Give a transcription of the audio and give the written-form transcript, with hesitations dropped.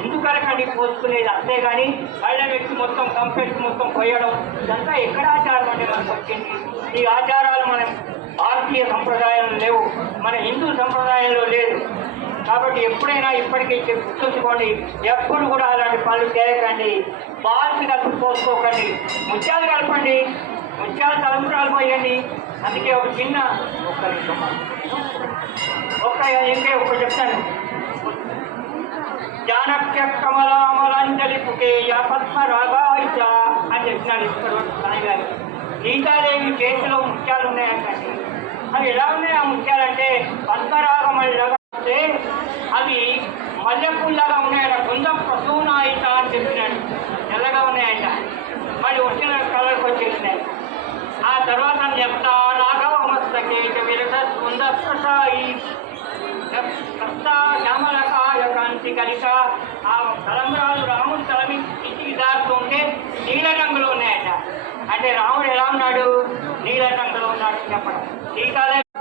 ఎందుకనకండి పోసుకునేది, అంతేగాని కళ్ళ వ్యక్తి మొత్తం కంప్లీట్ మొత్తం పోయడం ఇదంతా ఎక్కడ ఆచారం అంటే మనకు వచ్చింది. ఈ ఆచారాలు మన భారతీయ సంప్రదాయంలో లేవు, మన హిందూ సంప్రదాయంలో లేదు. కాబట్టి ఎప్పుడైనా ఇప్పటికీ గుర్తుంచుకోండి, ఎప్పుడు కూడా అలాంటి పనులు చేయకండి. బాల్స్ కలిపి పోసుకోకండి, ముత్యాలు కలపండి, ముత్యాలు తలంపురాలు పోయండి. అందుకే ఒక చిన్న ఇంకే ఒక చెప్తాను. జానక్య కమలామలంజలి పుకేయ పద్మరాగాయిచ అని చెప్పినాడు ఇక్కడ సాయి గారు. సీతాదేవి చేతిలో ముత్యాలు ఉన్నాయంటండి. అవి ఎలా ఉన్నాయి ఆ ముత్యాలంటే పద్మరాగమల్లాగా అంటే అవి మల్లెపూల్లాగా ఉన్నాయట. బృందం ప్రసూనాయిత అని చెప్పినాడు. తెల్లగా ఉన్నాయంట, మళ్ళీ వచ్చిన కలర్కి వచ్చేసినాయి. ఆ తర్వాత చెప్తా రాఘవమస్తకే విరట బృంద ప్రసాయి శ్యామలకాయ కాంతి కలిక. ఆ తలంబరాలు రాముడు తలమి ఇంటికి దారుతుంటే నీల రంగులో ఉన్నాయట. అంటే రాముడు ఎలా ఉన్నాడు? నీల రంగులో ఉన్నాడు చెప్పడం. సీతాదేవి